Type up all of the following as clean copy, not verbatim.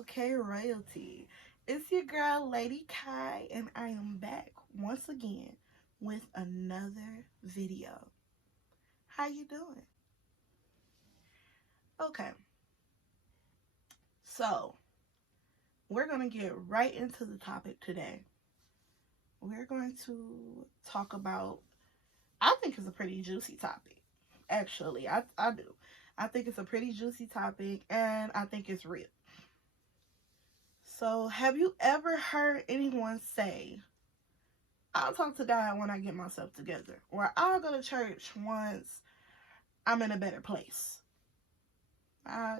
Okay, royalty. It's your girl, Lady Kai, and I am back once again with another video. How you doing? Okay, so we're gonna get right into the topic today. We're going to talk about. I think it's a pretty juicy topic. Actually, I do. I think it's a pretty juicy topic, and I think it's real. So, have you ever heard anyone say, I'll talk to God when I get myself together, or I'll go to church once I'm in a better place? I,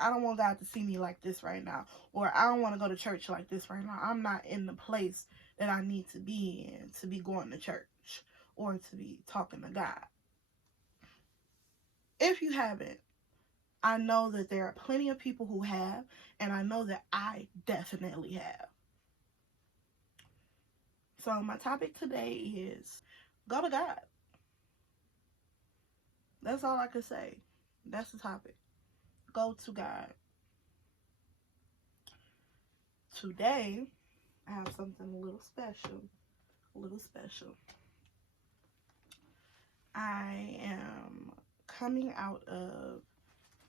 I don't want God to see me like this right now, or I don't want to go to church like this right now. I'm not in the place that I need to be in to be going to church or to be talking to God. If you haven't, I know that there are plenty of people who have, and I know that I definitely have. So, my topic today is go to God. That's all I can say. That's the topic. Go to God. Today, I have something a little special. A little special. I am coming out of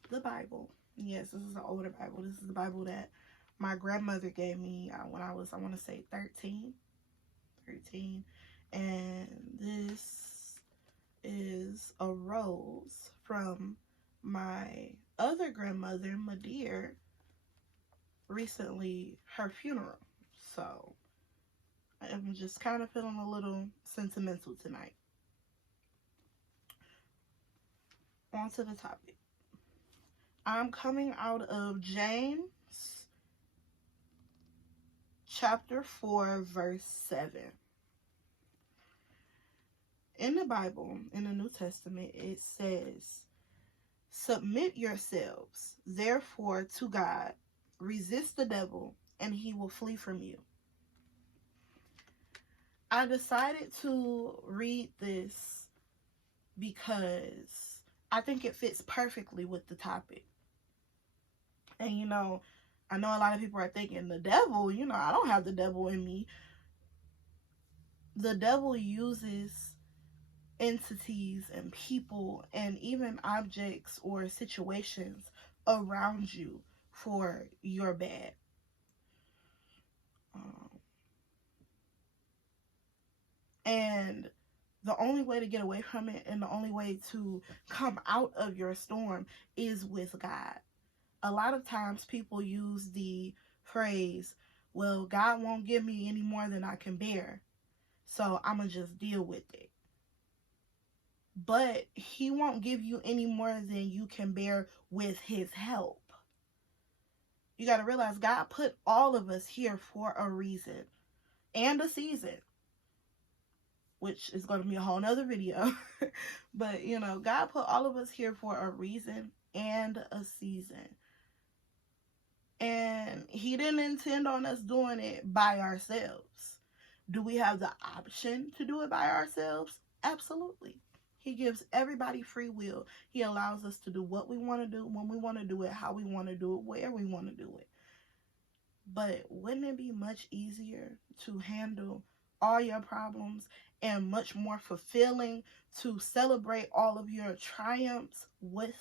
the Bible. Yes, this is an older Bible. This is the Bible that my grandmother gave me when I was, I want to say, 13. 13. And this is a rose from my other grandmother, Madeir, recently her funeral. So I'm just kind of feeling a little sentimental tonight. On to the topic. I'm coming out of James chapter 4, verse 7. In the Bible, in the New Testament, it says, submit yourselves, therefore, to God. Resist the devil, and he will flee from you. I decided to read this because I think it fits perfectly with the topic. And I know a lot of people are thinking, the devil, I don't have the devil in me. The devil uses entities and people and even objects or situations around you for your bad. And the only way to get away from it and the only way to come out of your storm is with God. A lot of times people use the phrase, well, God won't give me any more than I can bear, so I'm going to just deal with it. But he won't give you any more than you can bear with his help. You got to realize God put all of us here for a reason and a season, which is going to be a whole nother video. But, God put all of us here for a reason and a season. And he didn't intend on us doing it by ourselves. Do we have the option to do it by ourselves? Absolutely. He gives everybody free will. He allows us to do what we want to do, when we want to do it, how we want to do it, where we want to do it. But wouldn't it be much easier to handle all your problems and much more fulfilling to celebrate all of your triumphs with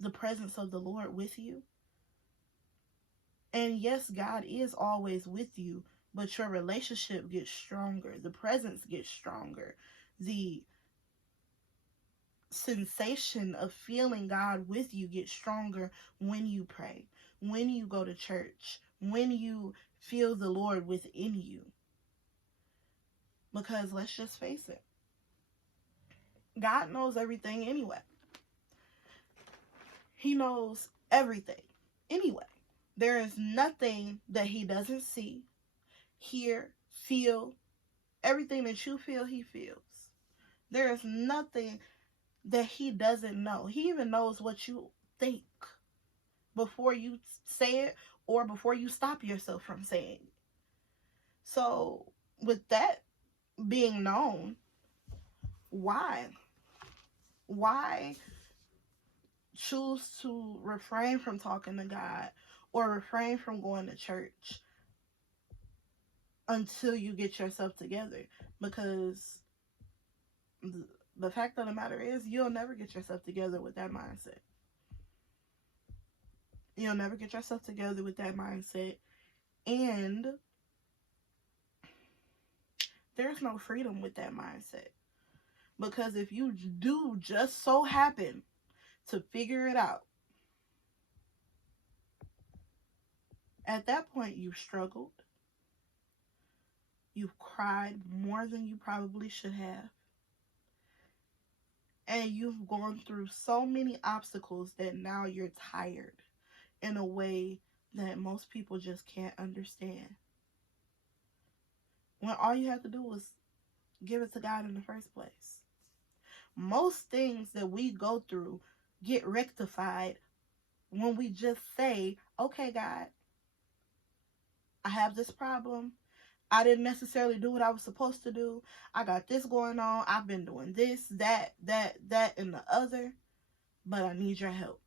the presence of the Lord with you? And yes, God is always with you, but your relationship gets stronger. The presence gets stronger. The sensation of feeling God with you gets stronger when you pray, when you go to church, when you feel the Lord within you. Because let's just face it, God knows everything anyway. He knows everything anyway. There is nothing that he doesn't see, hear, feel. Everything that you feel, he feels. There is nothing that he doesn't know. He even knows what you think before you say it or before you stop yourself from saying it. So, with that being known, why? Why choose to refrain from talking to God or refrain from going to church until you get yourself together. Because the fact of the matter is, you'll never get yourself together with that mindset. You'll never get yourself together with that mindset. And there's no freedom with that mindset. Because if you do just so happen to figure it out, at that point you've struggled. You've cried more than you probably should have. And you've gone through so many obstacles that now you're tired in a way that most people just can't understand. When all you have to do was give it to God in the first place. Most things that we go through get rectified when we just say, okay, God, I have this problem. I didn't necessarily do what I was supposed to do. I got this going on. I've been doing this, that, and the other. But I need your help.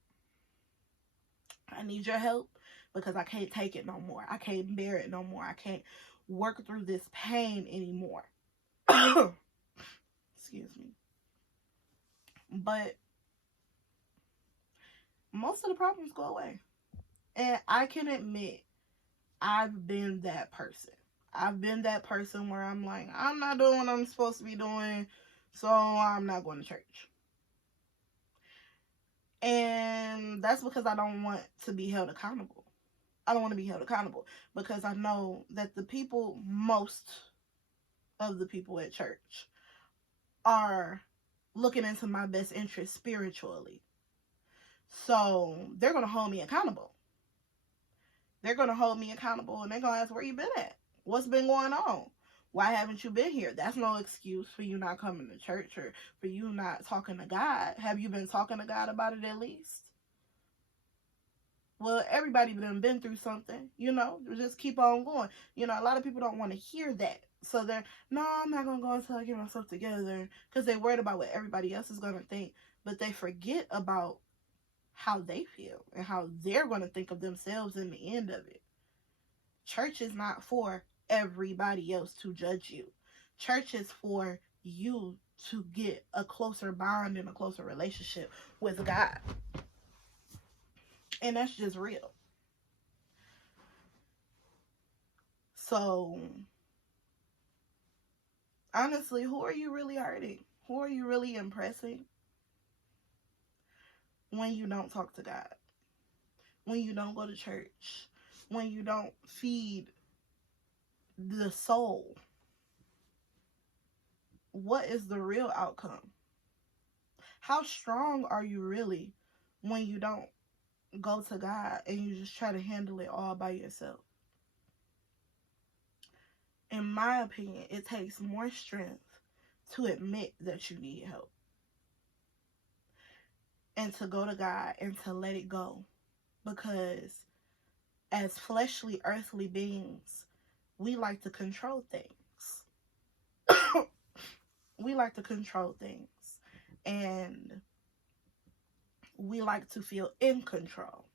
I need your help because I can't take it no more. I can't bear it no more. I can't work through this pain anymore. Excuse me. But most of the problems go away. And I can admit, I've been that person. I've been that person where I'm like, I'm not doing what I'm supposed to be doing, so I'm not going to church. And that's because I don't want to be held accountable. I don't want to be held accountable because I know that most of the people at church are looking into my best interest spiritually. So they're going to hold me accountable. They're going to hold me accountable and they're going to ask, where you been at? What's been going on? Why haven't you been here? That's no excuse for you not coming to church or for you not talking to God. Have you been talking to God about it at least? Well, everybody been through something, just keep on going. A lot of people don't want to hear that. So they're, no, I'm not going to go until I get myself together because they're worried about what everybody else is going to think. But they forget about how they feel and how they're going to think of themselves in the end of it. Church is not for everybody else to judge you. Church is for you to get a closer bond and a closer relationship with God. And that's just real. So, honestly, who are you really hurting? Who are you really impressing when you don't talk to God? When you don't go to church? When you don't feed the soul? What is the real outcome? How strong are you really when you don't go to God and you just try to handle it all by yourself? In my opinion, it takes more strength to admit that you need help and to go to God and to let it go. Because as fleshly, earthly beings, we like to control things. We like to control things. And we like to feel in control.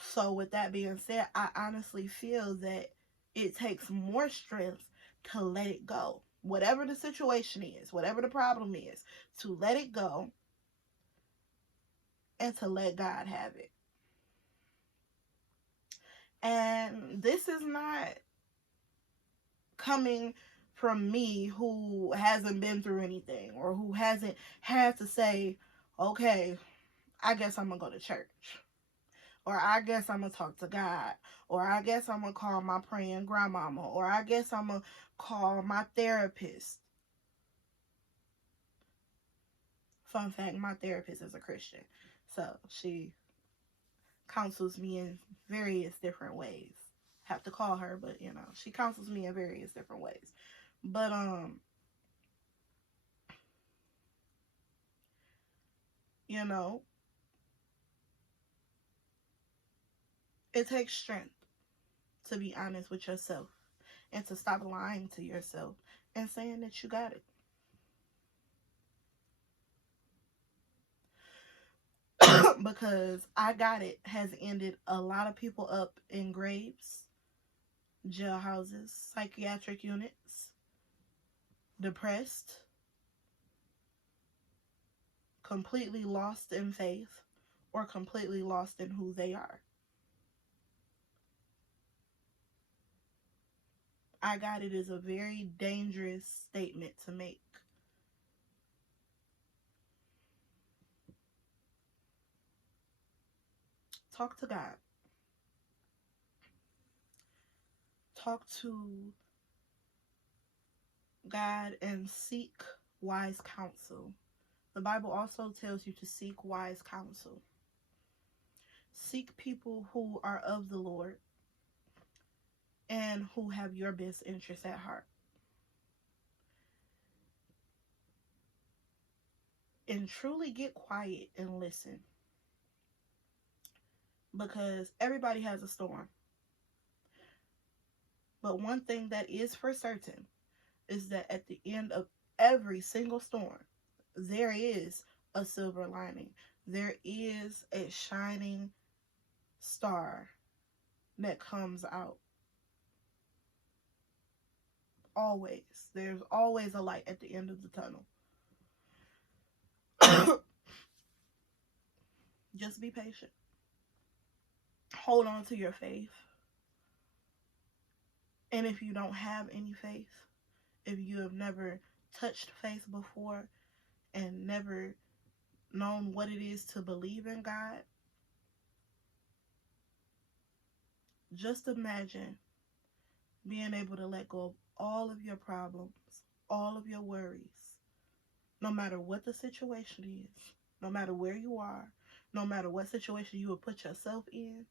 So with that being said, I honestly feel that it takes more strength to let it go. Whatever the situation is, whatever the problem is, to let it go and to let God have it. And this is not coming from me who hasn't been through anything or who hasn't had to say, okay, I guess I'm going to go to church. Or I guess I'm going to talk to God. Or I guess I'm going to call my praying grandmama. Or I guess I'm going to call my therapist. Fun fact, my therapist is a Christian. So she counsels me in various different ways. Have to call her, but she counsels me in various different ways. But it takes strength to be honest with yourself and to stop lying to yourself and saying that you got it. Because I Got It has ended a lot of people up in graves, jailhouses, psychiatric units, depressed, completely lost in faith, or completely lost in who they are. I Got It is a very dangerous statement to make. Talk to God. Talk to God and seek wise counsel. The Bible also tells you to seek wise counsel. Seek people who are of the Lord and who have your best interests at heart. And truly get quiet and listen. Because everybody has a storm. But one thing that is for certain is that at the end of every single storm, there is a silver lining. There is a shining star that comes out. Always. There's always a light at the end of the tunnel. Just be patient. Hold on to your faith. And if you don't have any faith, if you have never touched faith before and never known what it is to believe in God, just imagine being able to let go of all of your problems, all of your worries, no matter what the situation is, no matter where you are, no matter what situation you would put yourself in,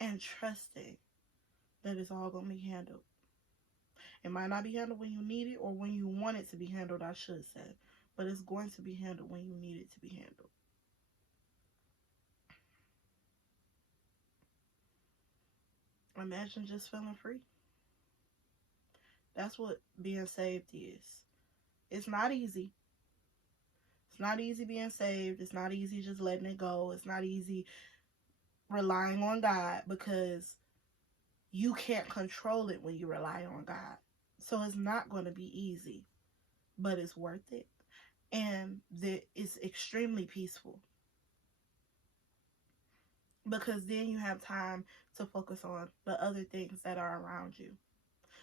and trusting that it's all going to be handled. It might not be handled when you need it or when you want it to be handled, I should say, but it's going to be handled when you need it to be handled. Imagine just feeling free. That's what being saved is. It's not easy. It's not easy being saved. It's not easy just letting it go. It's not easy relying on God because you can't control it when you rely on God. So it's not going to be easy, but it's worth it. And it's extremely peaceful. Because then you have time to focus on the other things that are around you.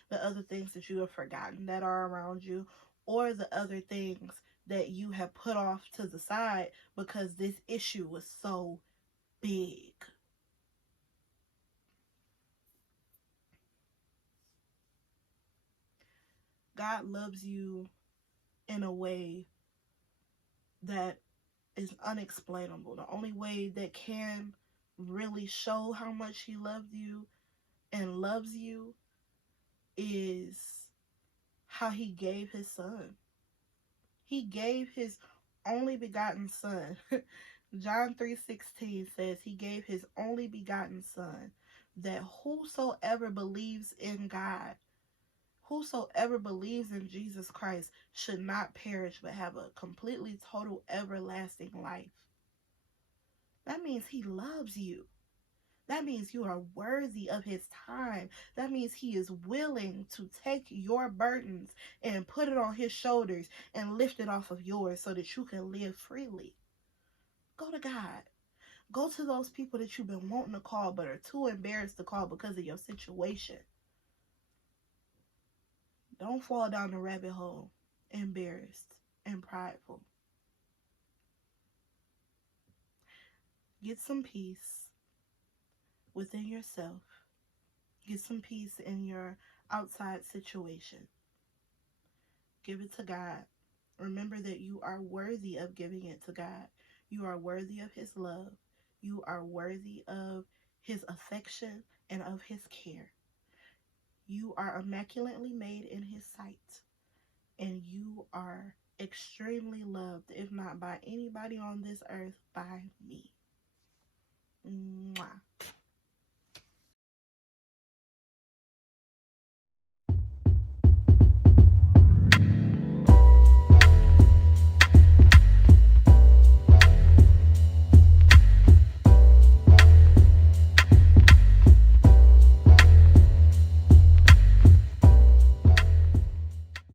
The other things that you have forgotten that are around you. Or the other things that you have put off to the side because this issue was so big. God loves you in a way that is unexplainable. The only way that can really show how much he loved you and loves you is how he gave his son. He gave his only begotten son. John 3:16 says he gave his only begotten son, that whosoever believes in God, whosoever believes in Jesus Christ should not perish but have a completely total everlasting life. That means he loves you. That means you are worthy of his time. That means he is willing to take your burdens and put it on his shoulders and lift it off of yours so that you can live freely. Go to God. Go to those people that you've been wanting to call but are too embarrassed to call because of your situation. Don't fall down the rabbit hole, embarrassed and prideful. Get some peace within yourself. Get some peace in your outside situation. Give it to God. Remember that you are worthy of giving it to God. You are worthy of his love. You are worthy of his affection and of his care. You are immaculately made in his sight. And you are extremely loved, if not by anybody on this earth, by me. Mwah.